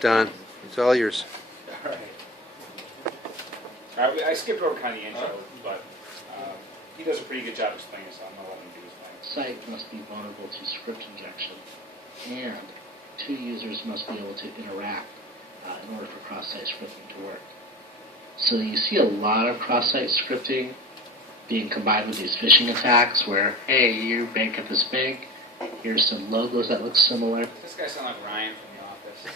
Don, it's all yours. All right. I skipped over kind of the intro, but he does a pretty good job explaining, so I'm going to let him do his thing. Site must be vulnerable to script injection, and two users must be able to interact in order for cross-site scripting to work. So you see a lot of cross-site scripting being combined with these phishing attacks where, hey, you bank at this bank, here's some logos that look similar. Does this guy sound like Ryan from The Office?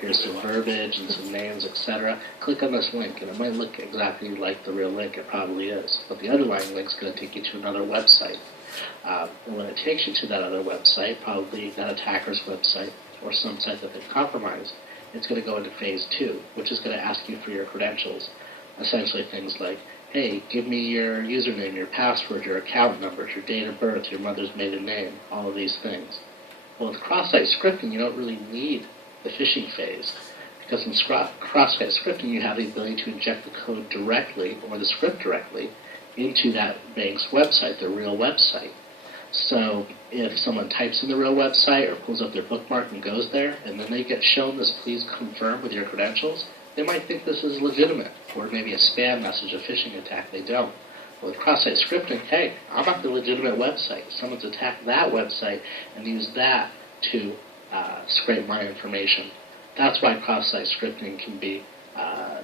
Here's some verbiage and some names, etc. Click on this link, and it might look exactly like the real link. It probably is. But the underlying link is going to take you to another website. And when it takes you to that other website, probably that attacker's website or some site that they've compromised, it's going to go into phase 2, which is going to ask you for your credentials. Essentially things like, hey, give me your username, your password, your account numbers, your date of birth, your mother's maiden name, all of these things. Well, with cross-site scripting, you don't really need the phishing phase, because in cross-site scripting, you have the ability to inject the code directly, or the script directly, into that bank's website, their real website. So if someone types in the real website or pulls up their bookmark and goes there, and then they get shown this please confirm with your credentials, they might think this is legitimate, or maybe a spam message, a phishing attack. They don't. Well, with cross-site scripting, hey, I'm at the legitimate website. Someone's attacked that website and used that to scrape my information. That's why cross-site scripting can be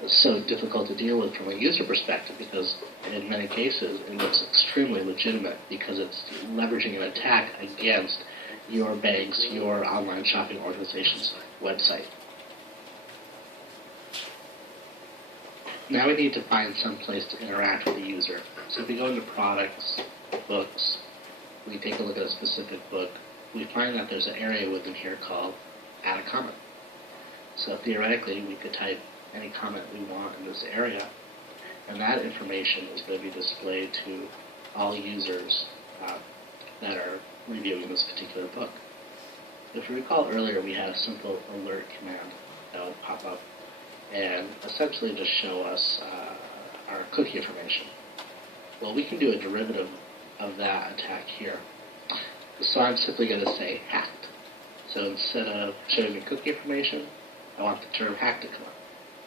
so difficult to deal with from a user perspective, because in many cases it looks extremely legitimate because it's leveraging an attack against your bank's, your online shopping organization's website. Now we need to find some place to interact with the user. So if we go into products, books, we take a look at a specific book, we find that there's an area within here called add a comment. So theoretically, we could type any comment we want in this area, and that information is going to be displayed to all users that are reviewing this particular book. If you recall earlier, we had a simple alert command that would pop up and essentially just show us our cookie information. Well, we can do a derivative of that attack here. So I'm simply going to say hacked. So instead of showing me cookie information, I want the term hacked to come up.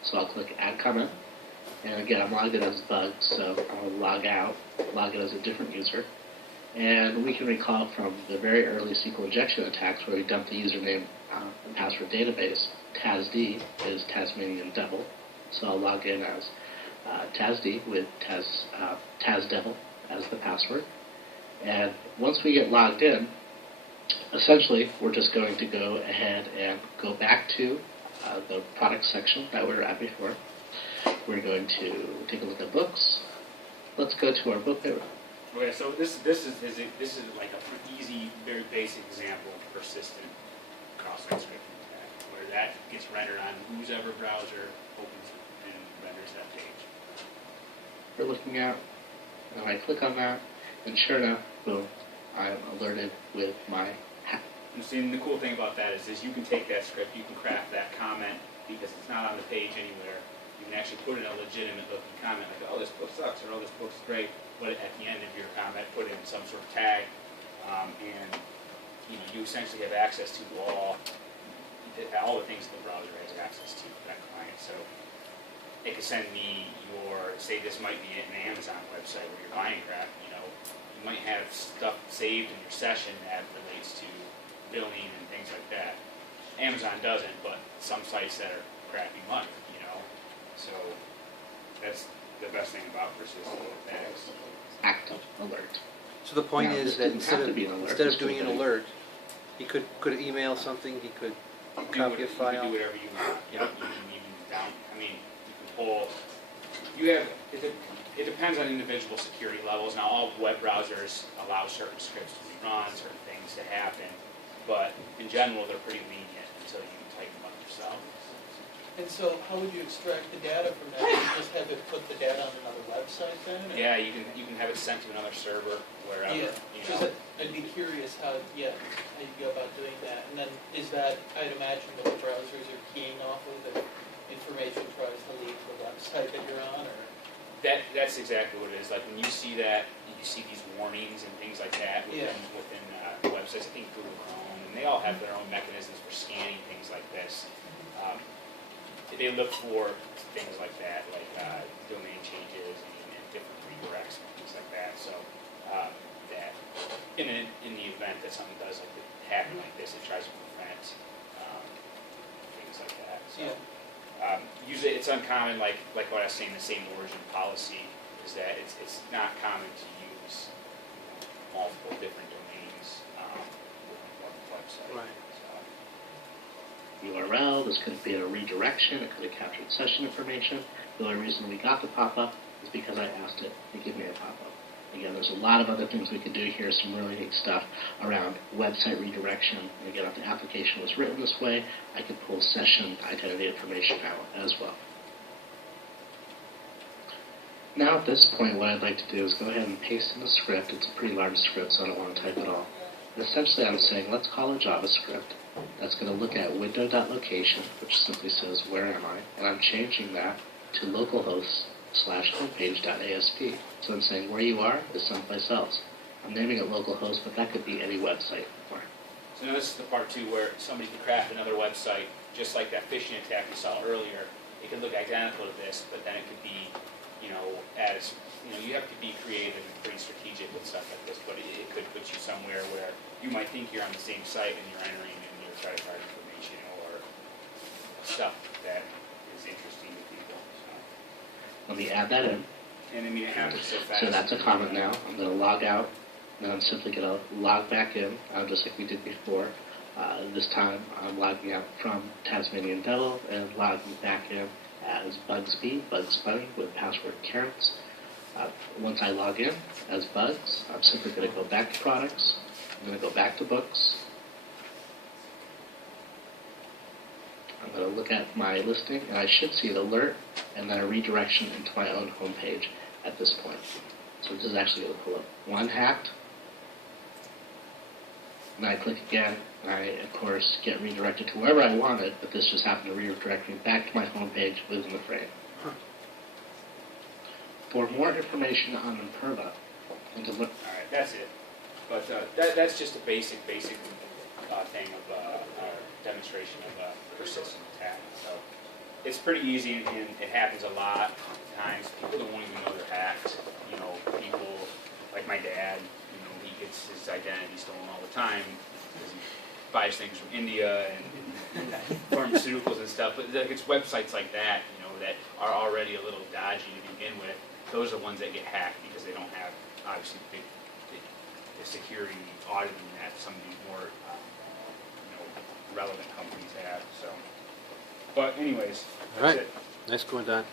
So I'll click add comment. And again, I'm logged in as bug, so I'll log out, log in as a different user. And we can recall from the very early SQL injection attacks where we dumped the username and password database, TASD is Tasmanian Devil. So I'll log in as TASD with TASDevil as the password. And once we get logged in, essentially we're just going to go ahead and go back to the product section that we were at before. We're going to take a look at books. Let's go to our book paper. Okay, so this is like a pretty easy, very basic example of persistent cross-site scripting attack, where that gets rendered on whoever browser opens and renders that page. We're looking at, and I click on that, and sure enough, boom, I'm alerted with my hack. And see, the cool thing about that is you can take that script, you can craft that comment, because it's not on the page anywhere. You can actually put in a legitimate looking comment, like, oh, this book sucks, or oh, this book's great. But at the end of your comment, put in some sort of tag, and you essentially have access to all the things the browser has access to for that client. So it could send me say this might be an Amazon website where you're buying crap. You might have stuff saved in your session that relates to billing and things like that. Amazon doesn't, but some sites that are crappy money, So that's the best thing about persistent attacks. Active alert. So the point Now, is this that doesn't have to be an alert, instead of this doing could an be- alert, he could email something, he could copy a You file. can do whatever you want. Yeah. You can even down. I mean, you can pull. It depends on individual security levels. Now, all web browsers allow certain scripts to be run, certain things to happen, but in general, they're pretty lenient until you can tighten them up yourself. And so how would you extract the data from that? You just have it put the data on another website then? Or? Yeah, you can have it sent to another server wherever. Yeah, because I'd be curious how you go about doing that. And then is that, I'd imagine, what the browsers are keying off of if information tries to leave the website that you're on? Or? That's exactly what it is. Like when you see that, you see these warnings and things like that within websites. I think Google Chrome, and they all have their own mechanisms for scanning things like this. they look for things like that, like domain changes and different redirects and things like that. So that in the event that something does happen like this, it tries to prevent things like that. So usually it's uncommon, like what I was saying, the same origin policy is that it's not common to use multiple different domains within one website. Right. URL, this could be a redirection, it could have captured session information. The only reason we got the pop-up is because I asked it to give me a pop-up. Again, there's a lot of other things we could do here, some really neat stuff around website redirection. And again, if the application was written this way, I could pull session identity information out as well. Now at this point, what I'd like to do is go ahead and paste in the script. It's a pretty large script, so I don't want to type it all. And essentially I'm saying, let's call a JavaScript that's going to look at window.location, which simply says, where am I? And I'm changing that to localhost/homepage.asp. So I'm saying where you are is someplace else. I'm naming it localhost, but that could be any website. So now this is the part too where somebody can craft another website, just like that phishing attack we saw earlier. It could look identical to this, but then it could be, you have to be creative and pretty strategic with stuff like this, but it could put you somewhere where you might think you're on the same site and you're entering in your credit card information or stuff that is interesting to people. So. Let me add that in. And I mean, it happens so fast. So that's a comment now. I'm going to log out, and I'm simply going to log back in, just like we did before. This time, I'm logging out from Tasmanian Devil and logging back in as Bugs Bunny with password carrots. Once I log in as Bugs, I'm simply going to go back to products. I'm going to go back to books. I'm going to look at my listing, and I should see an alert and then a redirection into my own homepage at this point. So this is actually going to pull up one hacked. And I click again, and I, of course, get redirected to wherever I wanted, but this just happened to redirect me back to my homepage within the frame. For more information on Imperva, and to look... All right, that's it. But that's just a basic thing of our demonstration of a persistent attack. So it's pretty easy, and it happens a lot of times. People don't even know they're hacked. People like my dad, he gets his identity stolen all the time because he buys things from India and pharmaceuticals and stuff. But it's websites like that, that are already a little dodgy to begin with. Those are the ones that get hacked because they don't have, obviously, the security auditing that some of these more relevant companies have. So, but anyways, that's All right. it. Nice going, Don.